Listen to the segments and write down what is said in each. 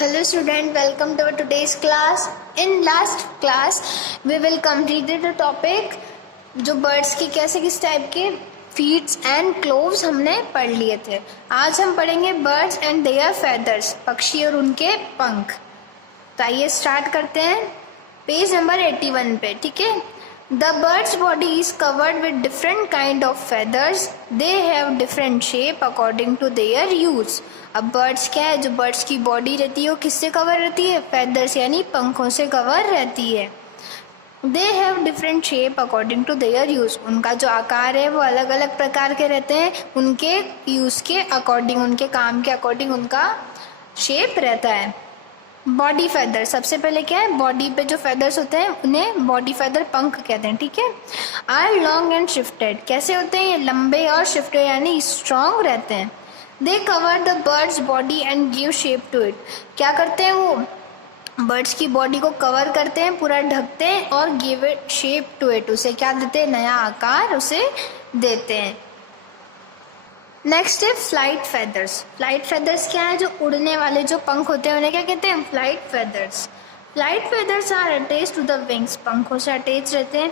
Hello student, welcome to our today's class. In last class, we will completed the topic जो birds की कैसे किस type के feet and claws हमने पढ़ लिए थे. आज हम पढ़ेंगे birds and their feathers, पक्षी और उनके पंख. तो आइए स्टार्ट करते हैं पेज नंबर 81 पे. ठीक है. The bird's body is covered with different kind of feathers. They have different shape according to their use. अब birds क्या है, जो birds की body रहती है वो किससे कवर रहती है? feathers यानी पंखों से कवर रहती है. They have different shape according to their use. उनका जो आकार है वो अलग अलग प्रकार के रहते हैं, उनके यूज के अकॉर्डिंग, उनके काम के अकॉर्डिंग उनका शेप रहता है. बॉडी फेदर, सबसे पहले क्या है, बॉडी पे जो फेदर्स होते हैं उन्हें बॉडी फेदर पंख कहते हैं. ठीक है. आर लॉन्ग एंड शिफ्टेड, कैसे होते हैं ये? लंबे और शिफ्टेड यानी स्ट्रॉन्ग रहते हैं. They cover the bird's body and give shape to it. क्या करते हैं वो? बर्ड्स की बॉडी को कवर करते हैं, पूरा ढकते हैं और give it shape to it, उसे क्या देते हैं? नया आकार उसे देते हैं. नेक्स्ट है फ्लाइट फेदर्स. फ्लाइट फेदर्स क्या है? जो उड़ने वाले जो पंख होते हैं उन्हें क्या कहते हैं? Flight feathers. Flight feathers are attached to the wings, पंखों से अटैच रहते हैं.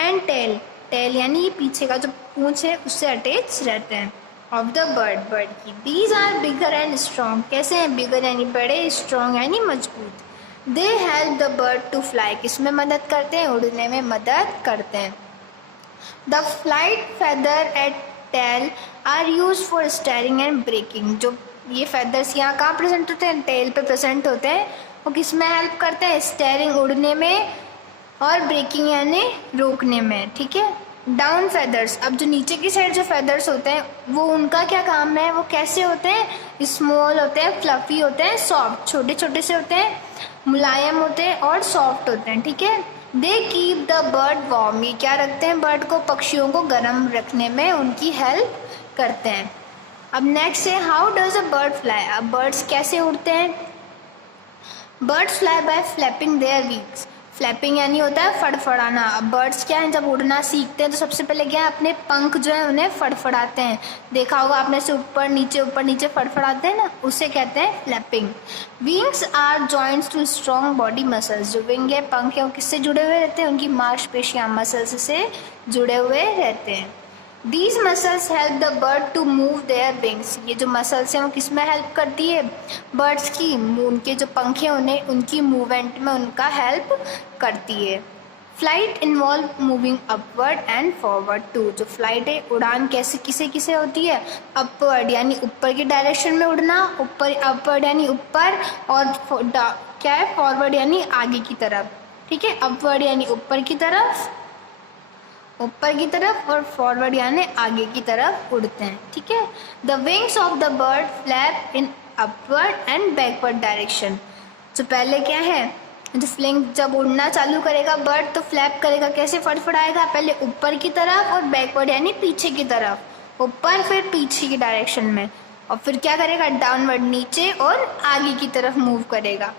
एंड टेल, टेल यानी ये पीछे का जो पूंछ है उससे अटैच रहते हैं. ऑफ द बर्ड, बर्ड की. These are bigger and strong, कैसे हैं? बिगर यानी बड़े, स्ट्रॉन्ग यानी मजबूत. They help the bird to fly, किसमें मदद करते हैं? उड़ने में मदद करते हैं. The flight feather at tail are use for steering and braking. जो ये फेदर्स यहाँ कहाँ प्रेजेंट होते हैं? टेल पे प्रेजेंट होते हैं. वो किस में हेल्प करते हैं? स्टेयरिंग उड़ने में और ब्रेकिंग यानी रोकने में. ठीक है. डाउन फेदर्स, अब जो नीचे की साइड जो फेदर्स होते हैं वो उनका क्या काम है? वो कैसे होते हैं? स्मॉल होते हैं, फ्लफी होते हैं, सॉफ्ट, छोटे छोटे से होते हैं, मुलायम होते हैं और सॉफ्ट होते हैं. ठीक है. They keep the bird warm, ये क्या रखते हैं? बर्ड को, पक्षियों को गर्म रखने में उनकी हेल्प करते हैं. अब नेक्स्ट है how does a bird fly. अब बर्ड्स कैसे उड़ते हैं? Birds fly bye flapping their wings. Flapping यानी होता है फड़फड़ाना. अब बर्ड्स क्या है, जब उड़ना सीखते हैं तो सबसे पहले क्या है, अपने पंख जो है उन्हें फड़फड़ाते हैं. देखा होगा आपने से ऊपर नीचे फड़फड़ाते हैं ना, उसे कहते हैं flapping. Wings are joints to strong body muscles. जो विंग है, पंख है, वो किससे जुड़े हुए रहते हैं? उनकी मांसपेशियां, मसल्स से जुड़े हुए रहते हैं. These muscles help the bird to move their wings. ये जो मसल्स हैं वो किस में हेल्प करती है? बर्ड्स की, उनके जो पंख हैं उन्हें उनकी मूवमेंट में उनका हेल्प करती है. Flight involve moving upward and forward too. जो फ्लाइट है, उड़ान कैसे किसे होती है? अपवर्ड यानी ऊपर की डायरेक्शन में उड़ना, ऊपर, अपवर्ड यानी ऊपर, और क्या है? फॉरवर्ड यानी आगे की तरफ. ठीक है. अपवर्ड यानी ऊपर की तरफ, और फॉरवर्ड यानी आगे की तरफ उड़ते हैं. ठीक है. The wings of the bird flap in upward and backward direction. जो पहले क्या है, जो फ्लिंग, जब उड़ना चालू करेगा बर्ड तो फ्लैप करेगा, कैसे फड़फड़ाएगा? पहले ऊपर की तरफ और बैकवर्ड यानी पीछे की तरफ, ऊपर फिर पीछे की डायरेक्शन में, और फिर क्या करेगा? डाउनवर्ड नीचे और आगे की तरफ मूव करेगा.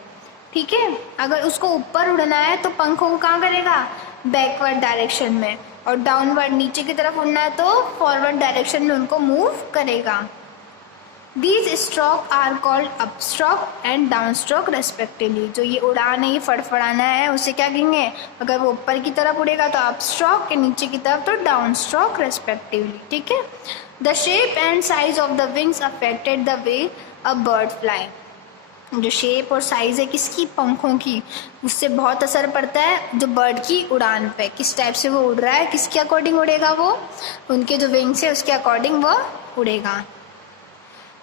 ठीक है. अगर उसको ऊपर उड़ना है तो पंखों को कहाँ करेगा? बैकवर्ड डायरेक्शन में, और डाउनवर्ड नीचे की तरफ उड़ना है तो फॉरवर्ड डायरेक्शन में उनको मूव करेगा. These stroke are called up stroke and down stroke respectively. जो ये उड़ान है, ये फड़फड़ाना है, उसे क्या कहेंगे? अगर वो ऊपर की तरफ उड़ेगा तो अप स्ट्रोक, नीचे की तरफ तो डाउन स्ट्रोक रेस्पेक्टिवली. ठीक है. The shape and size of the wings affected the way a bird fly. जो शेप और साइज़ है किसकी? पंखों की, उससे बहुत असर पड़ता है जो बर्ड की उड़ान पे, किस टाइप से वो उड़ रहा है, किसके अकॉर्डिंग उड़ेगा वो? उनके जो विंग्स है उसके अकॉर्डिंग वो उड़ेगा.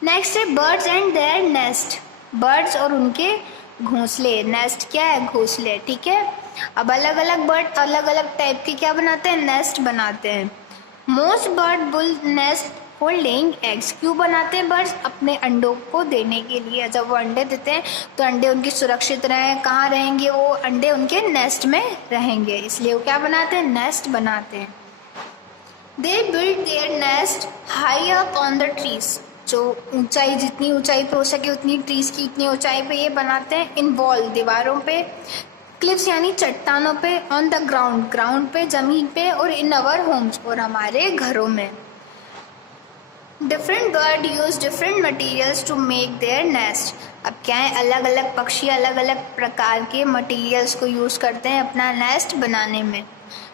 नेक्स्ट है birds and there nest. Birds और उनके घोंसले. नेस्ट क्या है? घोंसले. ठीक है. अब अलग अलग बर्ड अलग अलग टाइप के क्या बनाते हैं? नेस्ट बनाते हैं. Most bird bull nest for laying eggs. क्यों बनाते हैं बर्ड्स? अपने अंडों को देने के लिए. जब वो अंडे देते हैं तो अंडे उनके सुरक्षित रहें. कहाँ रहेंगे वो अंडे? उनके नेस्ट में रहेंगे, इसलिए वो क्या बनाते हैं? नेस्ट बनाते हैं. They build their nest high up on the trees. जो ऊंचाई, जितनी ऊंचाई पे हो सके उतनी, ट्रीज की इतनी ऊंचाई पे ये बनाते हैं. इन वॉल, दीवारों पे. क्लिफ्स यानी चट्टानों पे. ऑन द ग्राउंड, ग्राउंड पे, जमीन पे. और इन अवर होम्स, और हमारे घरों में. Different bird use different materials to make their nest. अब क्या है, अलग अलग पक्षी अलग अलग प्रकार के मटेरियल्स को यूज़ करते हैं अपना नेस्ट बनाने में।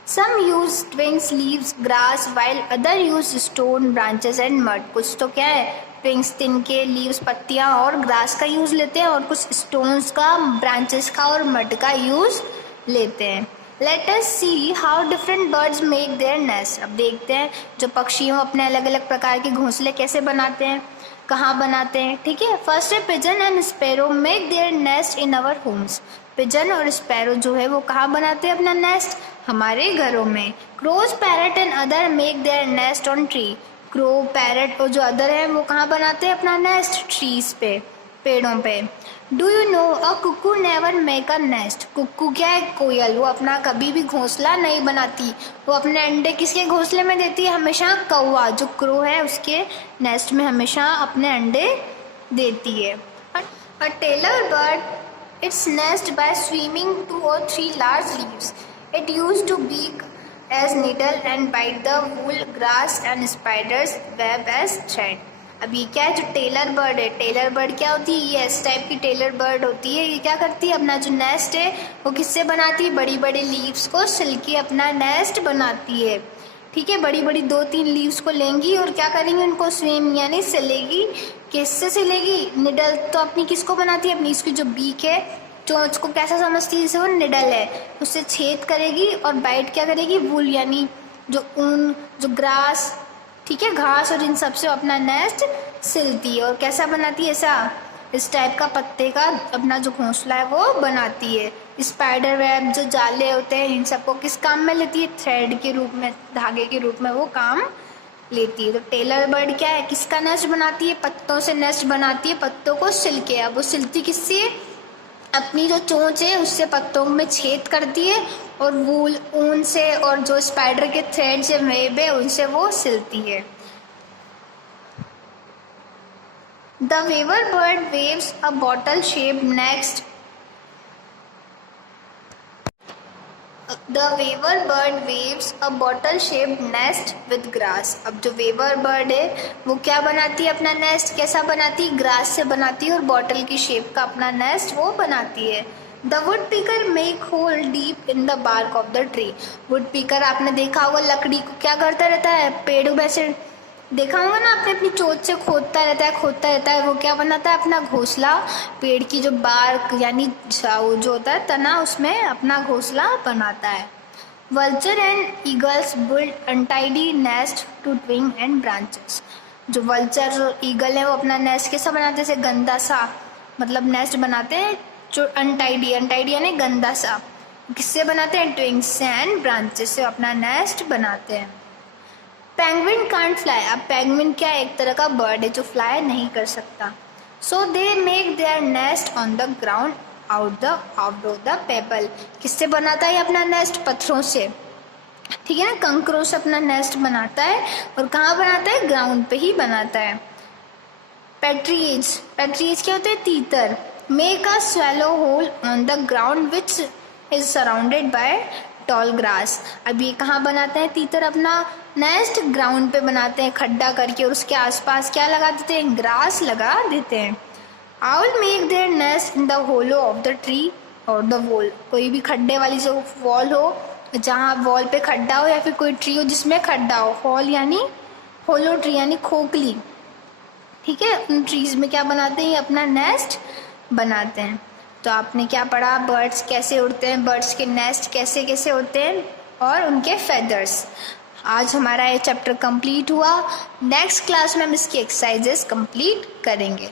Some use twigs, leaves, grass, while other use stone, branches and mud. कुछ तो क्या है, ट्विंग्स तिनके, लीव्स पत्तियाँ और ग्रास का यूज़ लेते हैं, और कुछ स्टोन्स का, ब्रांचेस का और मड का यूज़ लेते हैं। Let us see how different birds make their nest. अब देखते हैं जो पक्षियों अपने अलग अलग प्रकार के घोंसले कैसे बनाते हैं, कहाँ बनाते हैं। ठीक है, फर्स्ट है pigeon and sparrow make their nest in our homes. Pigeon और स्पैरो जो है वो कहाँ बनाते हैं अपना नेस्ट, हमारे घरों में। Crows, parrot and other make their nest on tree. Crow, parrot और जो अदर है वो कहाँ बनाते हैं अपना नेस्ट, ट्रीज पे, पेड़ों पे। Do you know a cuckoo never make a nest. Cuckoo क्या है, कोयल, वो अपना कभी भी घोंसला नहीं बनाती। वो अपने अंडे किसके घोंसले में देती है, हमेशा कौवा जो क्रो है उसके नेस्ट में हमेशा अपने अंडे देती है। A tailor bird its nest by swimming 2 or 3 large leaves. It used to beak as needle and bite the wool, grass and spiders web as thread. अब ये क्या है, जो टेलर बर्ड है, टेलर बर्ड क्या होती है, ये इस टाइप की टेलर बर्ड होती है। ये क्या करती है, अपना जो नेस्ट है वो किससे बनाती है, बड़ी बड़ी लीव्स को सिल के अपना नेस्ट बनाती है। ठीक है, बड़ी बड़ी 2-3 लीव्स को लेंगी और क्या करेंगी, उनको स्विम यानी सिलेगी। किससे सिलेगी, निडल तो अपनी किसको बनाती है, अपनी इसकी जो बीक है, चोंच को कैसा समझती है, जैसे वो निडल है, उससे छेद करेगी और बाइट क्या करेगी, वूल यानी जो ऊन, जो ग्रास, ठीक है, घास और इन सब से अपना नेस्ट सिलती है। और कैसा बनाती है, ऐसा इस टाइप का पत्ते का अपना जो घोंसला है वो बनाती है। स्पाइडर वेब जो जाले होते हैं इन सबको किस काम में लेती है, थ्रेड के रूप में, धागे के रूप में वो काम लेती है। तो टेलर बर्ड क्या है, किसका नेस्ट बनाती है, पत्तों से नेस्ट बनाती है, पत्तों को सिल के। अब वो सिलती किससे, अपनी जो चोंच है उससे पत्तों में छेद करती है और वूल, ऊन से, और जो स्पाइडर के थ्रेड से वेब है उनसे वो सिलती है। The weaver bird weaves a bottle shape next. The weaver bird weaves a bottle shape nest with grass. अब जो वेवर बर्ड है वो क्या बनाती है, अपना नेस्ट कैसा बनाती है, ग्रास से बनाती है और बॉटल की शेप का अपना नेस्ट वो बनाती है। The woodpecker make hole deep in the bark of the tree. Woodpecker आपने देखा होगा लकड़ी को क्या करता रहता है, पेड़ों में से देखा होगा ना आपने, अपनी चोंच से खोदता रहता है। वो क्या बनाता है, अपना घोंसला, पेड़ की जो बार्क यानी जो होता है तना, उसमें अपना घोंसला बनाता है। Vulture and eagles build untidy nest to twig and branches. जो वल्चर और ईगल है वो अपना नेस्ट कैसा बनाते हैं, जैसे गंदा सा, मतलब नेस्ट बनाते हैं जो अनटाइडी यानी गंदा सा। किससे बनाते हैं, ट्विंग्स से एंड ब्रांचेस से अपना नेस्ट बनाते हैं। Penguin can't fly. अब पेंगुइन क्या, एक तरह का बर्ड है जो फ्लाई नहीं कर सकता। So they make their nest on the ground out of the pebble. किससे बनाता है अपना नेस्ट, पत्थरों से, ठीक है ना, कंकरों से अपना नेस्ट बनाता है। और कहाँ बनाता है, ग्राउंड पे ही बनाता है। पैट्रीज क्या होते हैं, तीतर। Make a swallow hole on the ground which is surrounded by tall grass. अब ये कहाँ बनाते हैं तीतर अपना नेस्ट, ग्राउंड पे बनाते हैं खड्डा करके और उसके आसपास क्या लगा देते हैं, ग्रास लगा देते हैं। Owl make their nest in the hollow of the tree और द वॉल। कोई भी खड्डे वाली जो वॉल हो, जहाँ वॉल पे खड्डा हो, या फिर कोई ट्री हो जिसमें खड्डा हो, हॉल यानी होलो ट्री यानी खोखली, ठीक है, उन ट्रीज में क्या बनाते हैं, अपना नेस्ट बनाते हैं। तो आपने क्या पढ़ा, बर्ड्स कैसे उड़ते हैं, बर्ड्स के नेस्ट कैसे कैसे होते हैं और उनके फेदर्स। आज हमारा ये चैप्टर कंप्लीट हुआ। नेक्स्ट क्लास में हम इसकी एक्सरसाइजेस कंप्लीट करेंगे।